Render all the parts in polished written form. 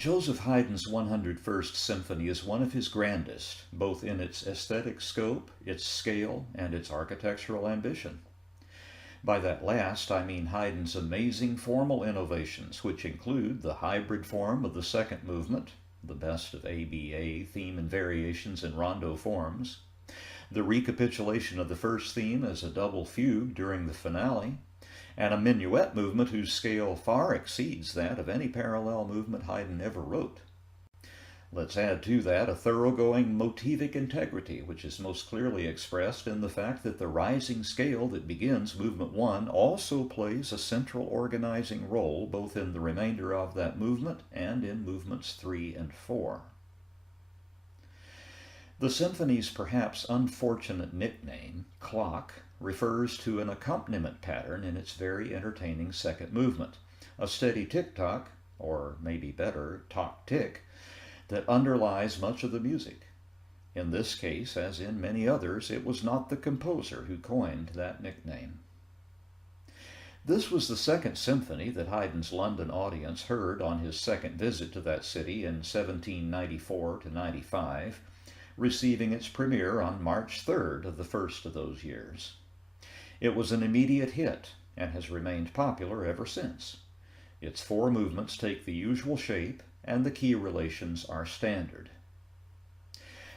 Joseph Haydn's 101st Symphony is one of his grandest, both in its aesthetic scope, its scale, and its architectural ambition. By that last, I mean Haydn's amazing formal innovations, which include the hybrid form of the second movement, the best of ABA, theme and variations in rondo forms, the recapitulation of the first theme as a double fugue during the finale, and a minuet movement whose scale far exceeds that of any parallel movement Haydn ever wrote. Let's add to that a thoroughgoing motivic integrity, which is most clearly expressed in the fact that the rising scale that begins Movement 1 also plays a central organizing role both in the remainder of that movement and in Movements 3 and 4. The symphony's perhaps unfortunate nickname, clock, refers to an accompaniment pattern in its very entertaining second movement, a steady tick-tock, or maybe better, tock-tick, that underlies much of the music. In this case, as in many others, it was not the composer who coined that nickname. This was the second symphony that Haydn's London audience heard on his second visit to that city in 1794 to 95, receiving its premiere on March 3rd of the first of those years. It was an immediate hit and has remained popular ever since. Its four movements take the usual shape and the key relations are standard.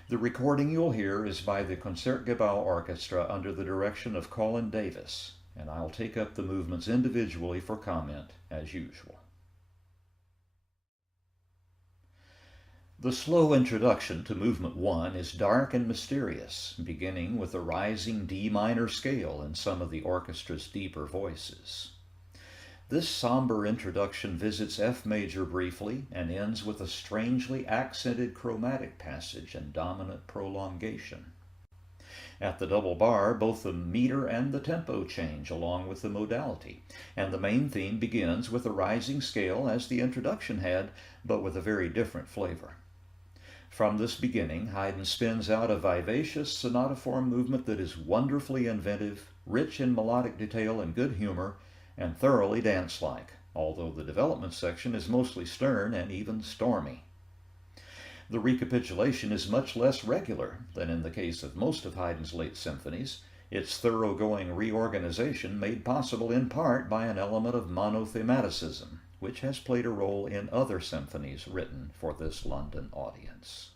The recording you'll hear is by the Concertgebouw Orchestra under the direction of Colin Davis, and I'll take up the movements individually for comment as usual. The slow introduction to Movement 1 is dark and mysterious, beginning with a rising D minor scale in some of the orchestra's deeper voices. This somber introduction visits F major briefly and ends with a strangely accented chromatic passage and dominant prolongation. At the double bar, both the meter and the tempo change along with the modality, and the main theme begins with a rising scale as the introduction had, but with a very different flavor. From this beginning, Haydn spins out a vivacious sonata-form movement that is wonderfully inventive, rich in melodic detail and good humor, and thoroughly dance-like, although the development section is mostly stern and even stormy. The recapitulation is much less regular than in the case of most of Haydn's late symphonies, its thoroughgoing reorganization made possible in part by an element of monothematicism, which has played a role in other symphonies written for this London audience.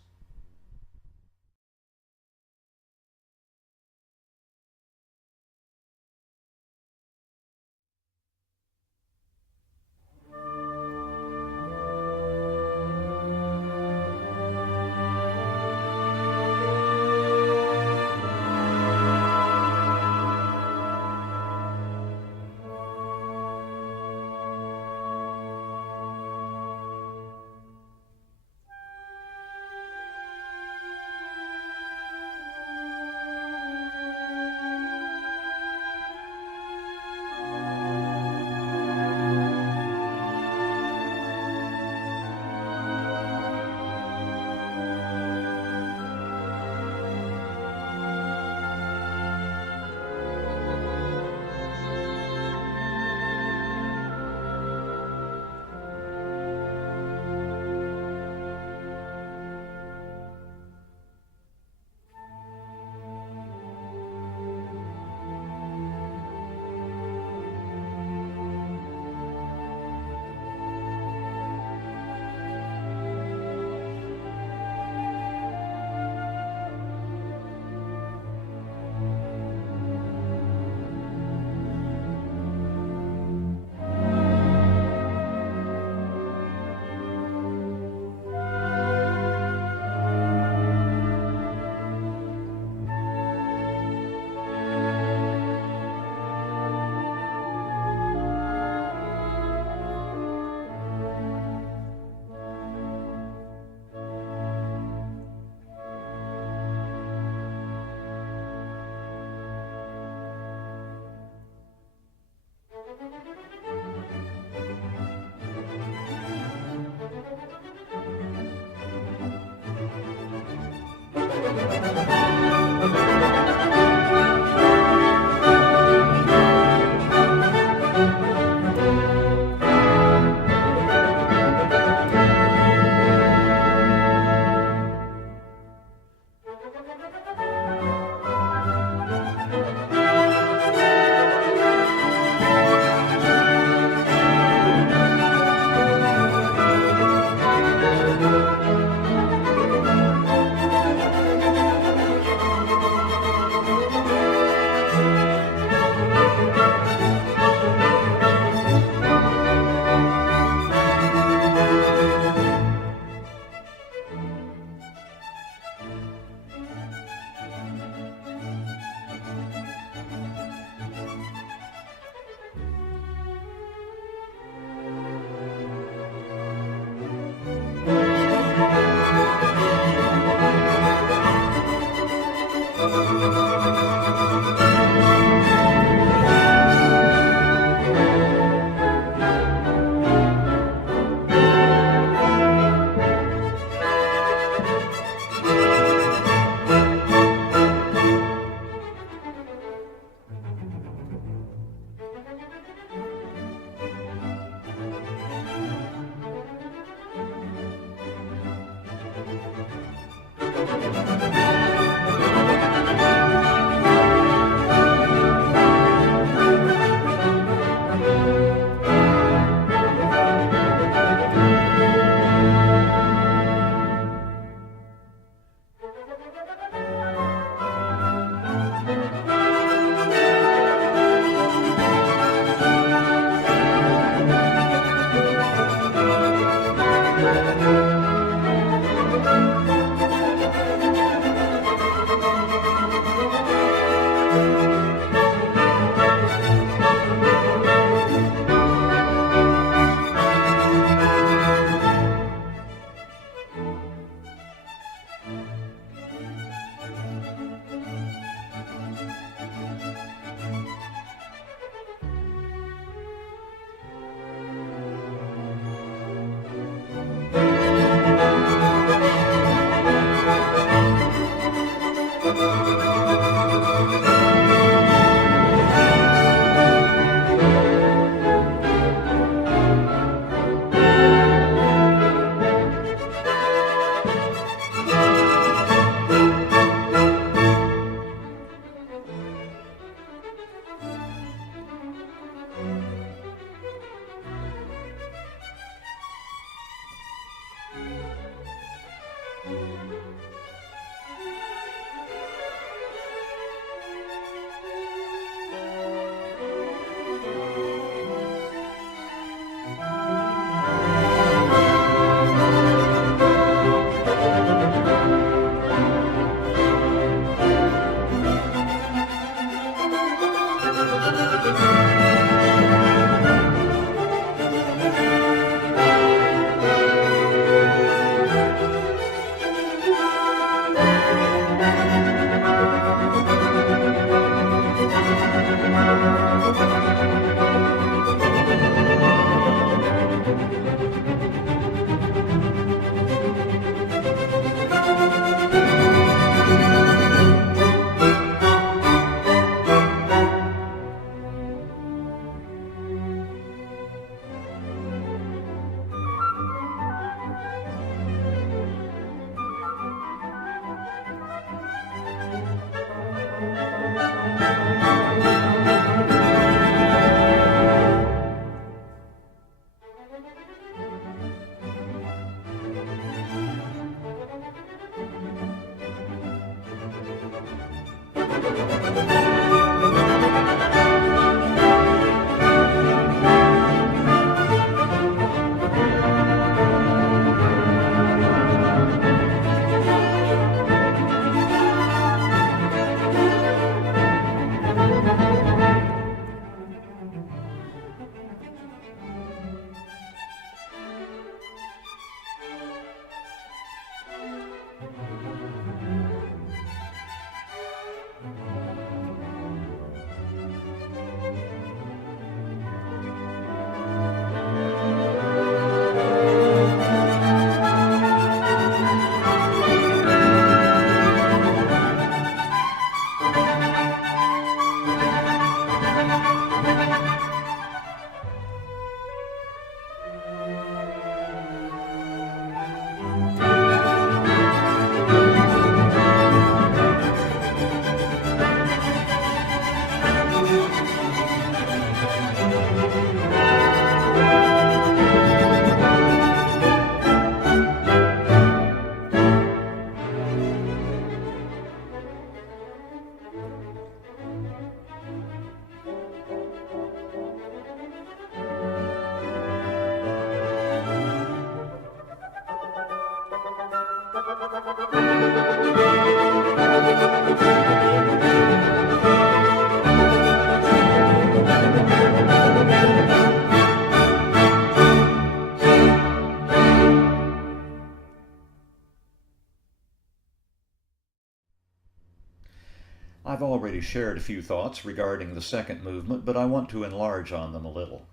I've already shared a few thoughts regarding the second movement, but I want to enlarge on them a little.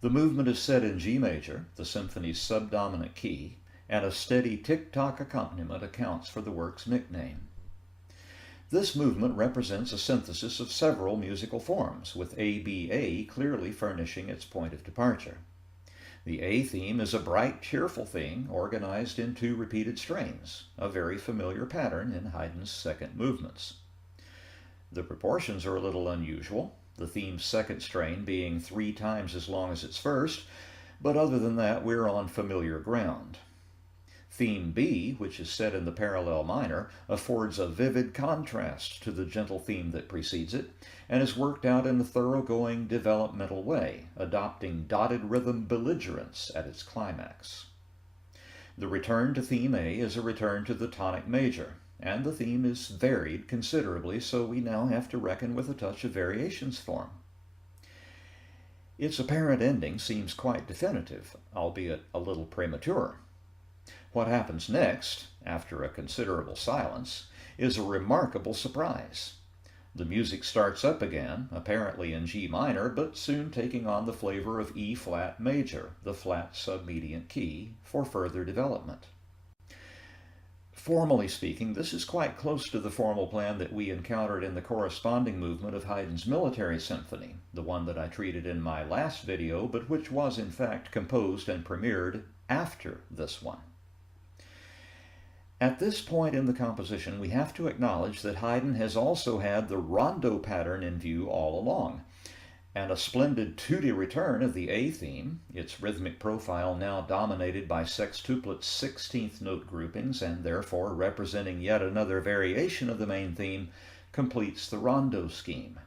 The movement is set in G major, the symphony's subdominant key, and a steady tick-tock accompaniment accounts for the work's nickname. This movement represents a synthesis of several musical forms, with ABA clearly furnishing its point of departure. The A theme is a bright, cheerful theme organized in 2 repeated strains, a very familiar pattern in Haydn's second movements. The proportions are a little unusual, the theme's second strain being 3 times as long as its first, but other than that we're on familiar ground. Theme B, which is set in the parallel minor, affords a vivid contrast to the gentle theme that precedes it, and is worked out in a thoroughgoing developmental way, adopting dotted rhythm belligerence at its climax. The return to theme A is a return to the tonic major, and the theme is varied considerably, so we now have to reckon with a touch of variations form. Its apparent ending seems quite definitive, albeit a little premature. What happens next, after a considerable silence, is a remarkable surprise. The music starts up again, apparently in G minor, but soon taking on the flavor of E flat major, the flat submediant key, for further development. Formally speaking, this is quite close to the formal plan that we encountered in the corresponding movement of Haydn's Military Symphony, the one that I treated in my last video, but which was in fact composed and premiered after this one. At this point in the composition, we have to acknowledge that Haydn has also had the rondo pattern in view all along, and a splendid tutti return of the A theme, its rhythmic profile now dominated by sextuplet's 16th note groupings and therefore representing yet another variation of the main theme, completes the rondo scheme.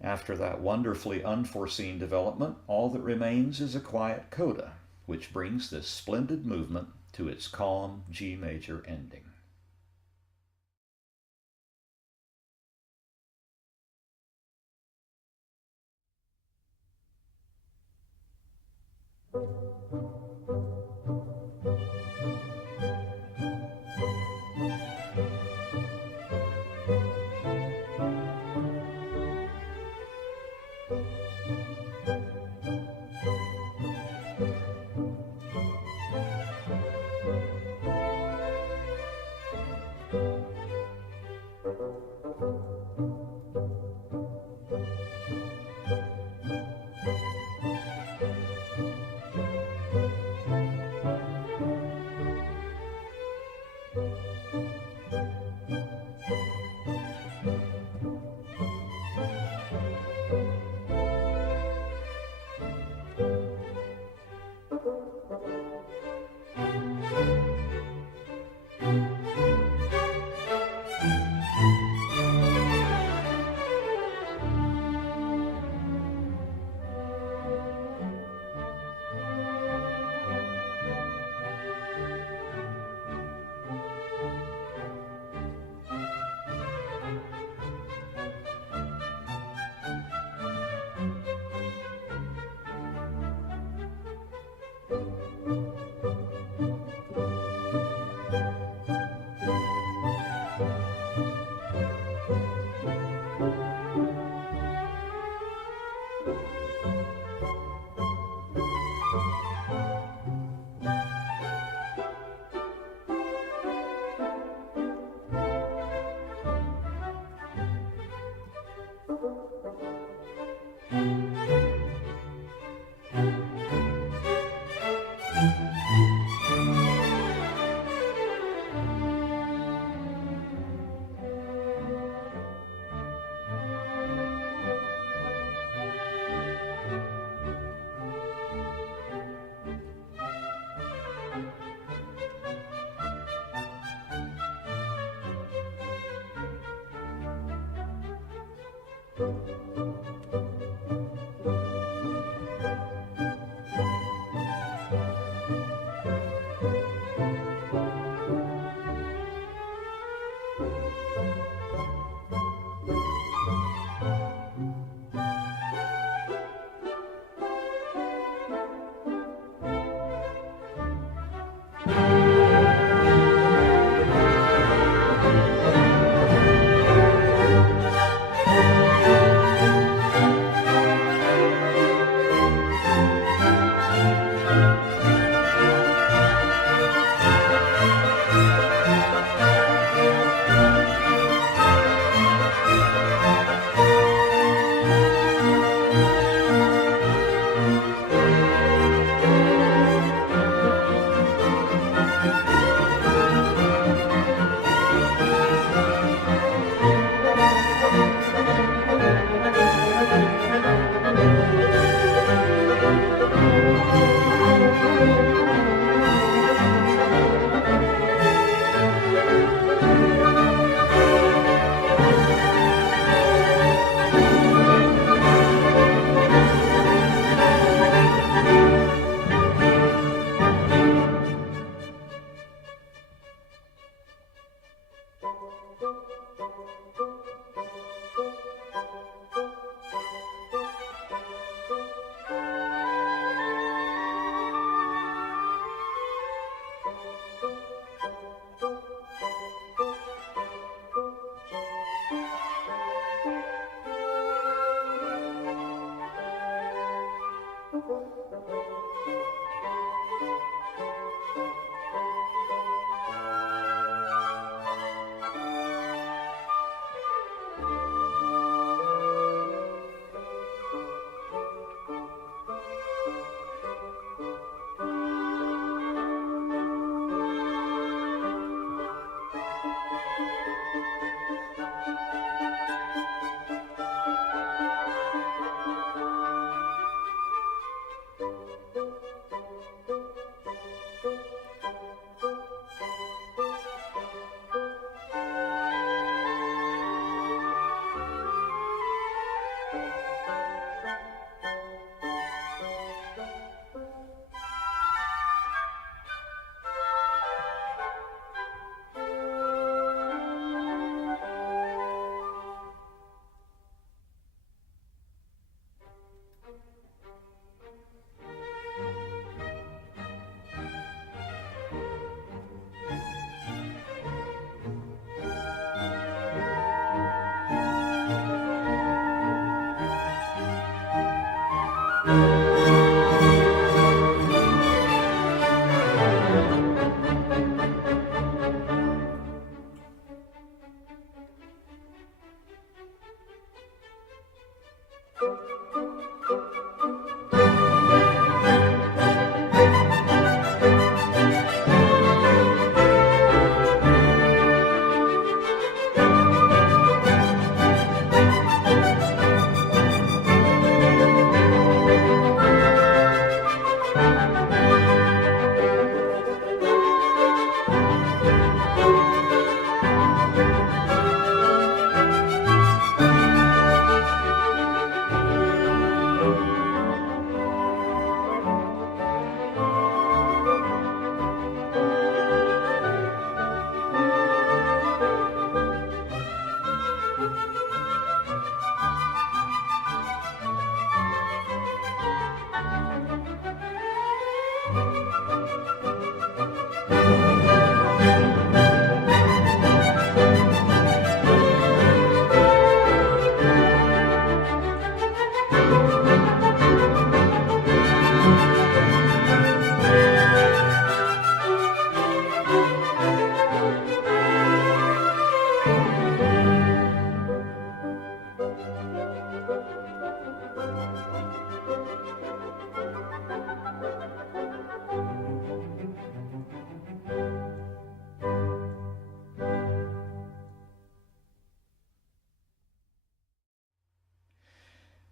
After that wonderfully unforeseen development, all that remains is a quiet coda, which brings this splendid movement to its calm G major ending.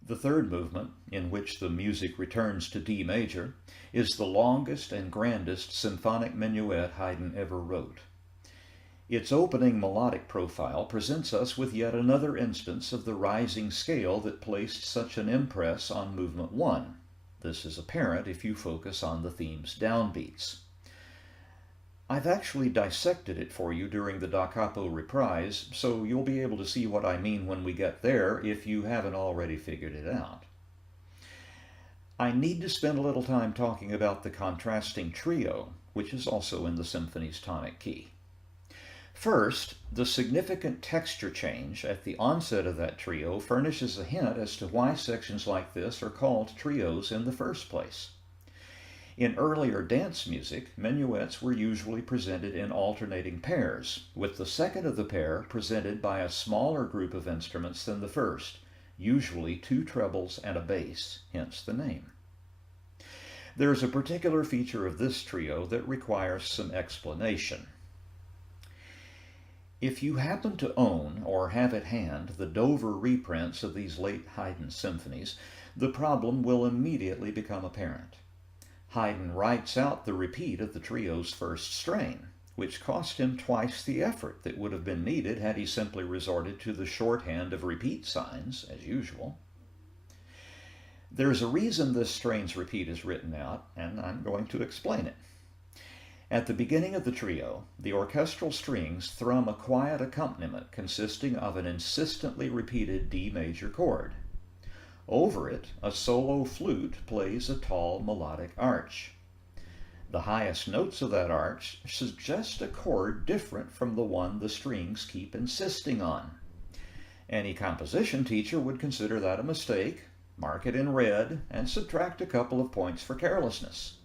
The third movement, in which the music returns to D major, is the longest and grandest symphonic minuet Haydn ever wrote. Its opening melodic profile presents us with yet another instance of the rising scale that placed such an impress on movement 1. This is apparent if you focus on the theme's downbeats. I've actually dissected it for you during the Da Capo reprise, so you'll be able to see what I mean when we get there if you haven't already figured it out. I need to spend a little time talking about the contrasting trio, which is also in the symphony's tonic key. First, the significant texture change at the onset of that trio furnishes a hint as to why sections like this are called trios in the first place. In earlier dance music, minuets were usually presented in alternating pairs, with the second of the pair presented by a smaller group of instruments than the first, usually 2 trebles and a bass, hence the name. There is a particular feature of this trio that requires some explanation. If you happen to own or have at hand the Dover reprints of these late Haydn symphonies, the problem will immediately become apparent. Haydn writes out the repeat of the trio's first strain, which cost him twice the effort that would have been needed had he simply resorted to the shorthand of repeat signs, as usual. There's a reason this strain's repeat is written out, and I'm going to explain it. At the beginning of the trio, the orchestral strings thrum a quiet accompaniment consisting of an insistently repeated D major chord. Over it, a solo flute plays a tall melodic arch. The highest notes of that arch suggest a chord different from the one the strings keep insisting on. Any composition teacher would consider that a mistake, mark it in red, and subtract a couple of points for carelessness.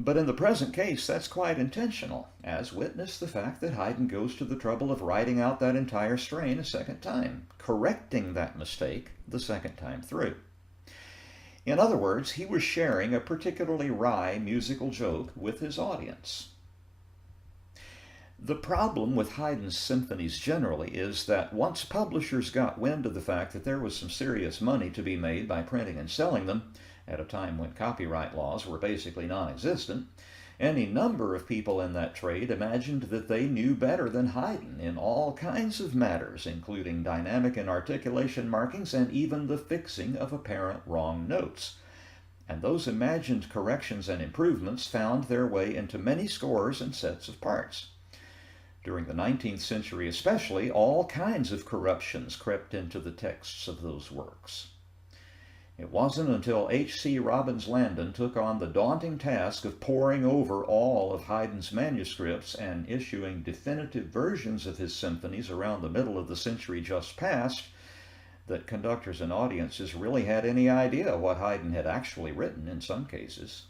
But in the present case, that's quite intentional, as witness the fact that Haydn goes to the trouble of writing out that entire strain a second time, correcting that mistake the second time through. In other words, he was sharing a particularly wry musical joke with his audience. The problem with Haydn's symphonies generally is that once publishers got wind of the fact that there was some serious money to be made by printing and selling them, at a time when copyright laws were basically non-existent, any number of people in that trade imagined that they knew better than Haydn in all kinds of matters, including dynamic and articulation markings and even the fixing of apparent wrong notes. And those imagined corrections and improvements found their way into many scores and sets of parts. During the 19th century especially, all kinds of corruptions crept into the texts of those works. It wasn't until H.C. Robbins Landon took on the daunting task of poring over all of Haydn's manuscripts and issuing definitive versions of his symphonies around the middle of the century just past that conductors and audiences really had any idea what Haydn had actually written in some cases.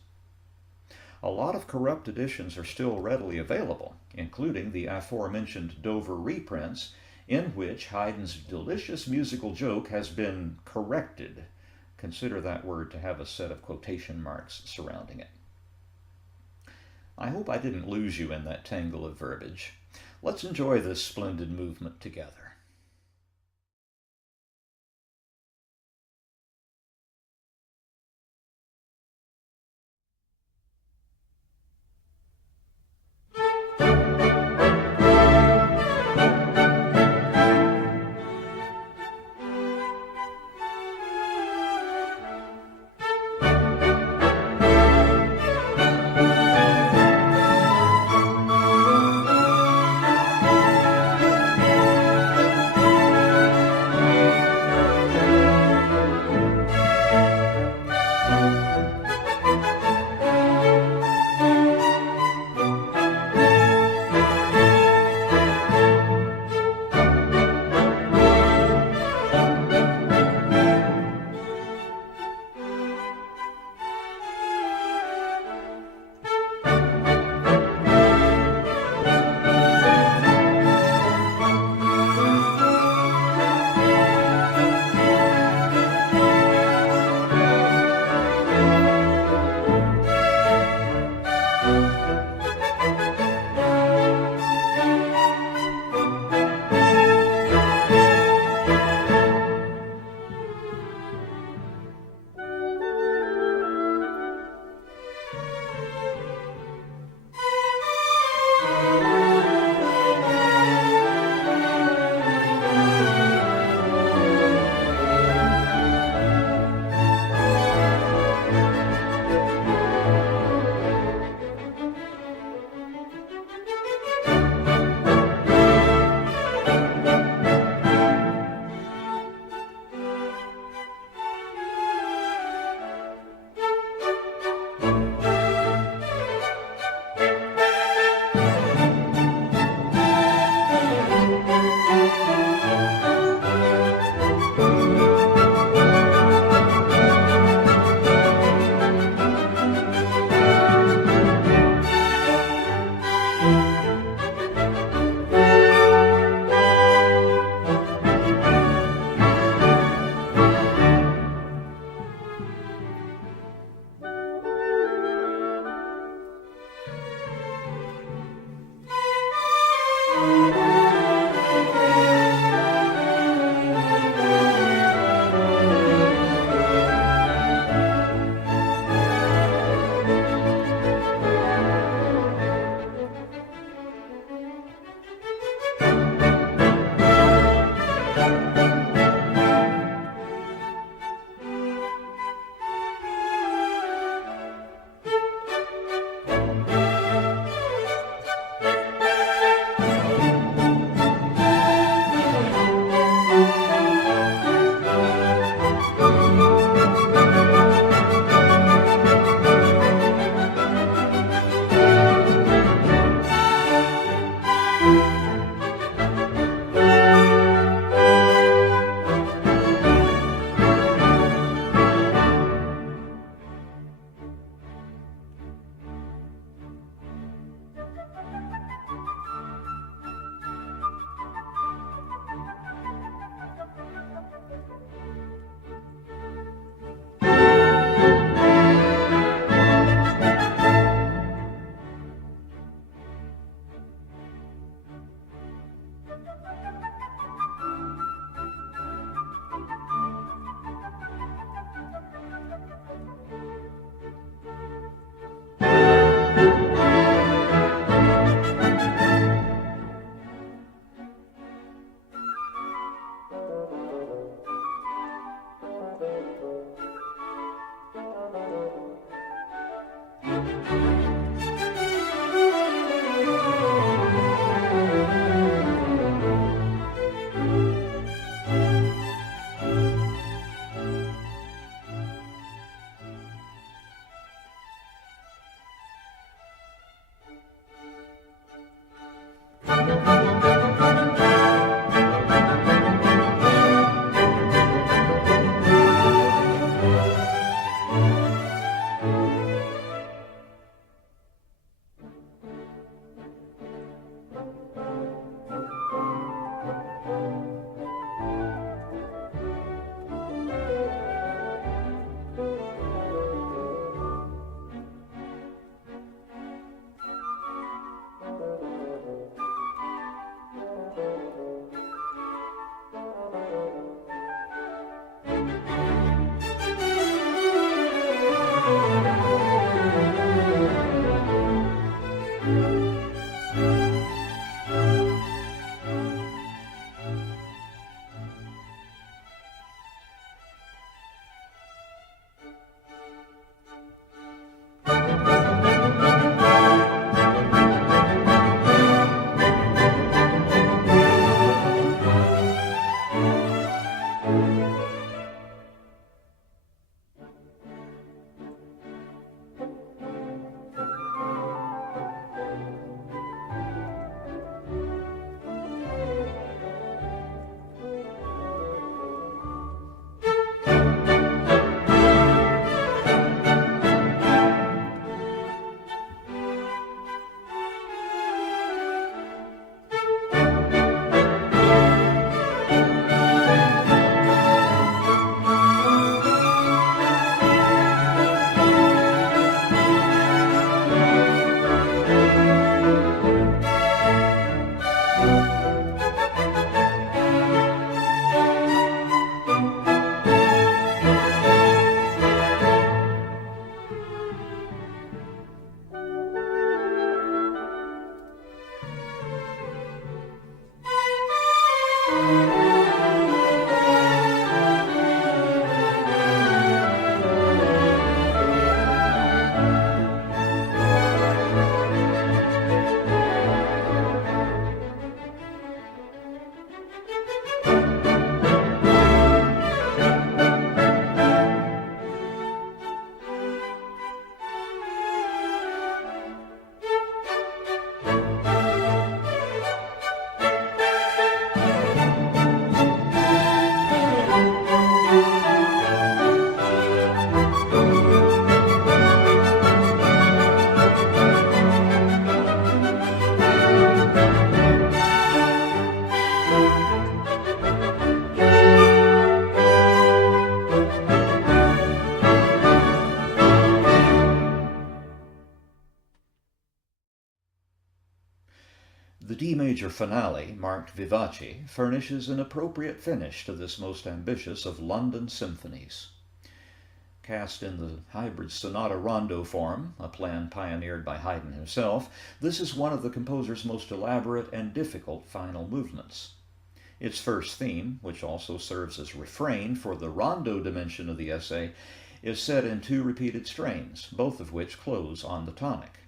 A lot of corrupt editions are still readily available, including the aforementioned Dover reprints, in which Haydn's delicious musical joke has been corrected. Consider that word to have a set of quotation marks surrounding it. I hope I didn't lose you in that tangle of verbiage. Let's enjoy this splendid movement together. major finale, marked vivace, furnishes an appropriate finish to this most ambitious of London symphonies. Cast in the hybrid sonata rondo form, a plan pioneered by Haydn himself, this is one of the composer's most elaborate and difficult final movements. Its first theme, which also serves as refrain for the rondo dimension of the essay, is set in 2 repeated strains, both of which close on the tonic.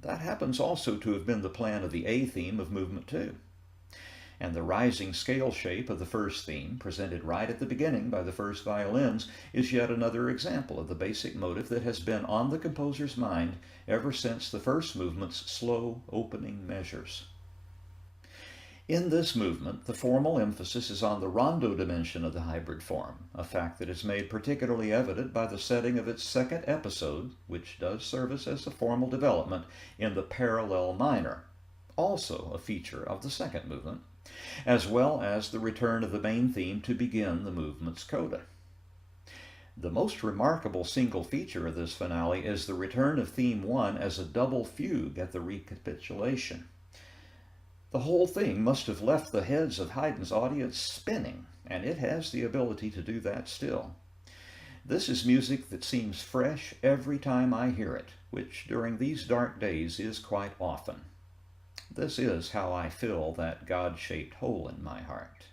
That happens also to have been the plan of the A theme of Movement 2. And the rising scale shape of the first theme, presented right at the beginning by the first violins, is yet another example of the basic motive that has been on the composer's mind ever since the first movement's slow opening measures. In this movement, the formal emphasis is on the rondo dimension of the hybrid form, a fact that is made particularly evident by the setting of its second episode, which does service as a formal development, in the parallel minor, also a feature of the second movement, as well as the return of the main theme to begin the movement's coda. The most remarkable single feature of this finale is the return of theme 1 as a double fugue at the recapitulation. The whole thing must have left the heads of Haydn's audience spinning, and it has the ability to do that still. This is music that seems fresh every time I hear it, which during these dark days is quite often. This is how I fill that God-shaped hole in my heart.